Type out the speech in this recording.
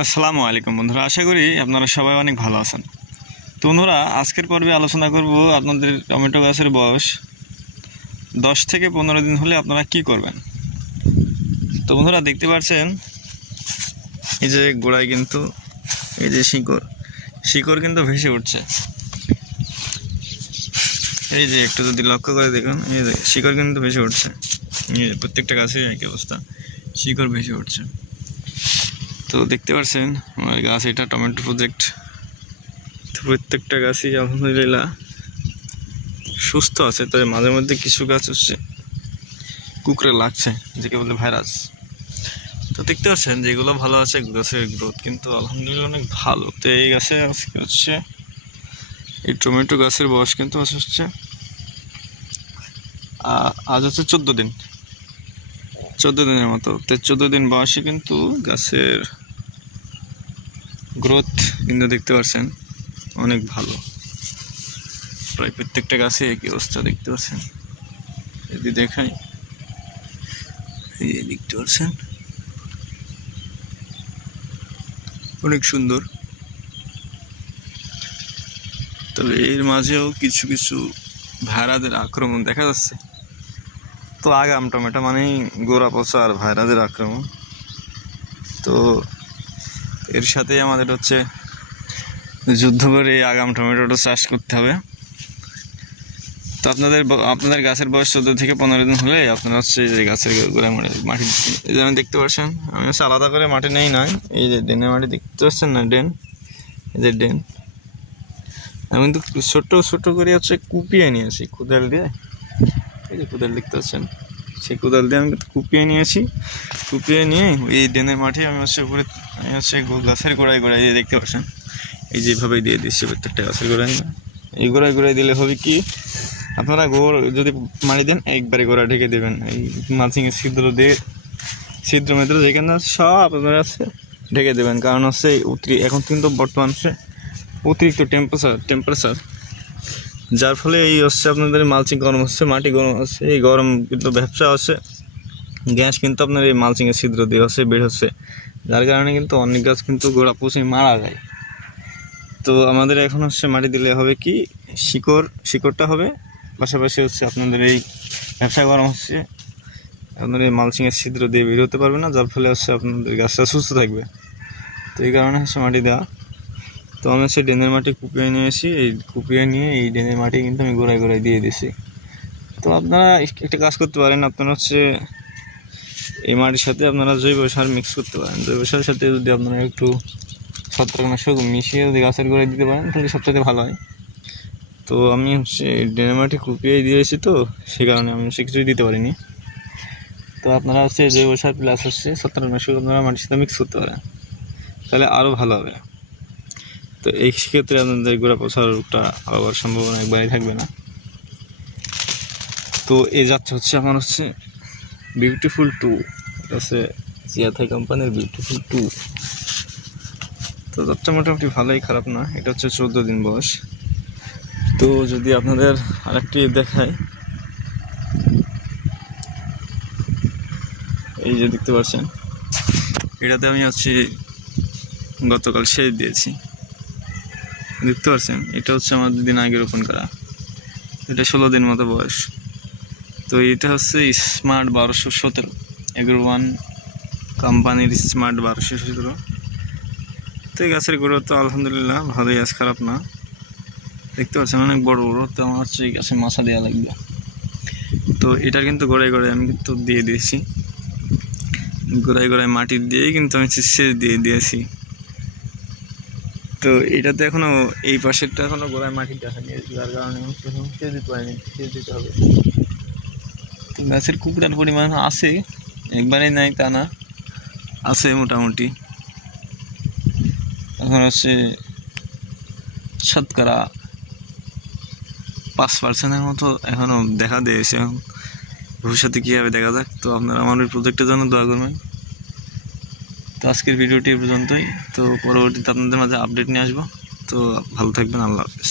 আসসালামু আলাইকুম বন্ধুরা, আশা করি আপনারা সবাই অনেক ভালো আছেন। তো বন্ধুরা, আজকের পর্বে আলোচনা করব আপনাদের টমেটো গাছের বয়স। দশ থেকে পনেরো দিন হলে আপনারা কি করবেন? তো বন্ধুরা, দেখতে পাচ্ছেন, এই যে গোড়ায় কিন্তু এই যে শিকড় শিকড় কিন্তু ভেসে উঠছে। এই যে একটু যদি লক্ষ্য করে দেখুন, এই যে শিকড় কিন্তু ভেসে উঠছে। এই যে প্রত্যেকটা গাছের একই অবস্থা, শিকড় ভেসে উঠছে। তো দেখতে পাচ্ছেন আমার গাছ এটা টমেটো প্রজেক্ট তো প্রত্যেকটা গাছই আলহামদুলিল্লাহ সুস্থ আছে, তবে মাঝে মধ্যে কিছু গাছ হচ্ছে কুকুরে লাগছে, যেকে বলে ভাইরাস তো দেখতে পাচ্ছেন যেগুলো ভালো আছে, গাছের গ্রোথ কিন্তু আলহামদুলিল্লাহ অনেক ভালো। তো এই গাছে আজকে হচ্ছে, এই টমেটো গাছের বয়স কিন্তু আজ হচ্ছে আজ হচ্ছে চোদ্দ দিন। চোদ্দ দিনের মতো। তো চোদ্দ দিন বয়সে কিন্তু গাছের গ্রোথ কিন্তু দেখতে পাচ্ছেন অনেক ভালো। প্রায় প্রত্যেকটা গাছে একই অবস্থা দেখতে পাচ্ছেন। যদি দেখাই দেখতে পাচ্ছেন, অনেক সুন্দর। তবে এর মাঝেও কিছু কিছু ভাইরাদের আক্রমণ দেখা যাচ্ছে। তো আগাম টমেটো মানেই গোড়া পচা আর ভাইরাদের আক্রমণ। তো এর সাথেই আমাদের হচ্ছে যুদ্ধ করে এই আগাম টমেটোটা চাষ করতে হবে। তো আপনাদের আপনাদের গাছের বয়স চোদ্দ থেকে পনেরো দিন হলে আপনারা হচ্ছে এই যে গাছের গোড়ায় মাটি মাটি। এই যে আমি দেখতে পাচ্ছেন, আমি হচ্ছে আলাদা করে মাটি নেই নয় এই যে ডেনের মাটি দেখতে পাচ্ছেন না ডেন এই যে ডেন আমি কিন্তু ছোট্ট ছোট্ট করে হচ্ছে কুপিয়ে নিয়েছি কোদাল দিয়ে। এই যে কোদাল দেখতে পাচ্ছেন। সেই কোদাল দিয়ে আমি কুপিয়ে নিয়েছি। কুপিয়ে নিয়ে এই ডেনের মাঠে আমি হচ্ছে উপরে আমি হচ্ছে গাছের গোড়ায় গোড়ায় দেখতে পাচ্ছেন। এই যেভাবে দিয়ে দিচ্ছি প্রত্যেকটা গাছের গোড়ায় এই গোড়ায় গোড়ায় দিলে হবে কি? আপনারা গোড় যদি মারি দেন, একবারে গোড়া ঢেকে দেবেন। এই মাঝিঙে ছিদ্র দিয়ে ছিদ্র মেদ্র যেখানে সব আপনারা হচ্ছে ঢেকে দেবেন। কারণ হচ্ছে এখন কিন্তু বর্তমান অতিরিক্ত টেম্পারেচার টেম্পারেচার যার ফলে এই হচ্ছে আপনাদের মালচিং গরম হচ্ছে, মাটি গরম হচ্ছে, এই গরম কিন্তু ব্যবসা হচ্ছে। গ্যাস কিন্তু আপনার এই মালচিংয়ের ছিদ্র দিয়ে হচ্ছে, বের হচ্ছে। যার কারণে কিন্তু অনেক গাছ কিন্তু গোড়া পচে মারা যায়। তো আমাদের এখন হচ্ছে মাটি দিলে হবে কি? শিকড়, শিকড়টা হবে। পাশাপাশি হচ্ছে আপনাদের এই ব্যবসা গরম হচ্ছে। আপনার এই মালচিংয়ের ছিদ্র দিয়ে বের হতে পারবে না, যার ফলে হচ্ছে আপনাদের গাছটা সুস্থ থাকবে। তো এই কারণে হচ্ছে মাটি দেওয়া তো আমি সেই ড্রেনের মাটি কুপিয়ে নিয়ে এসি এই কুপিয়ে নিয়ে এই ড্রেনের মাটি কিন্তু আমি গোড়ায় গোড়ায় দিয়ে দিছি তো আপনারা একটা কাজ করতে পারেন। আপনারা হচ্ছে এই মাটির সাথে আপনারা জৈব সার মিক্স করতে পারেন। জৈব সারের সাথে যদি আপনারা একটু ছত্রাকনাশক মিশিয়ে যদি গাছের গোড়ায় দিতে পারেন, তাহলে সবচেয়ে ভালো হয়। তো আমি হচ্ছে ড্রেনের মাটি কুপিয়ে দিয়েছি তো, সেই কারণে আমি হচ্ছে কিছুই দিতে পারিনি। তো আপনারা হচ্ছে জৈব সার প্লাস হচ্ছে ছত্রাকনাশক আপনারা মাটির সাথে মিক্স করতে পারেন। তাহলে আরও ভালো হবে। তো এই ক্ষেত্রে আপনাদের গোড়া পচার রোগটা হওয়ার সম্ভাবনা একবারই থাকবে না। তো এই যাচ্ছে হচ্ছে আমার হচ্ছে বিউটিফুল টু হচ্ছে জিয়াথাই কোম্পানির বিউটিফুল টু তো যাচ্ছে মোটামুটি ভালোই খারাপ না, এটা হচ্ছে চোদ্দ দিন বয়স। তো যদি আপনাদের আরেকটি দেখায় এই যে দেখতে পাচ্ছেন, এটাতে আমি হচ্ছে গতকাল সেচ দিয়েছি। দেখতে পাচ্ছেন এটা হচ্ছে আমার দুদিন আগে রোপণ করা। এটা ষোলো দিন মতো বয়স। তো এটা হচ্ছে স্মার্ট বারোশো সতেরো। এগারো ওয়ান কোম্পানির স্মার্ট বারোশো সতেরো। তো এই গাছের গোড়া তো আলহামদুলিল্লাহ ভালোই গাছ খারাপ না। দেখতে পাচ্ছেন, অনেক বড় বড় তো আমার হচ্ছে এই গাছে মাছা দেওয়া লাগবে। তো এটা কিন্তু গোড়ায় গোড়ায় আমি কিন্তু দিয়ে দিয়েছি। গোড়ায় গোড়ায় মাটি দিয়েই কিন্তু আমি সেচ দিয়ে দিয়েছি। তো এটা তো এখনও এই পাশেরটা এখনও গোড়ায় মাটি দেখা নিয়ে যার কারণে সেচ দিতে পারিনি সেচ দিতে হবে। তো গাছের কুকুরার পরিমাণ আছে একবারে নাই তা না। আছে মোটামুটি। এখন হচ্ছে শতকরা পাঁচ পার্সেন্টের মতো এখনও দেখা দিয়েছে। এখন ভবিষ্যতে কীভাবে দেখা যাক তো আপনারা আমার ওই প্রজেক্টের জন্য দোয়া করবেন। তো আজকের ভিডিওটি পর্যন্তই। তো পরবর্তীতে আপনাদের মাঝে আপডেট নিয়ে আসব। তো ভালো থাকবেন, আল্লাহ হাফেজ।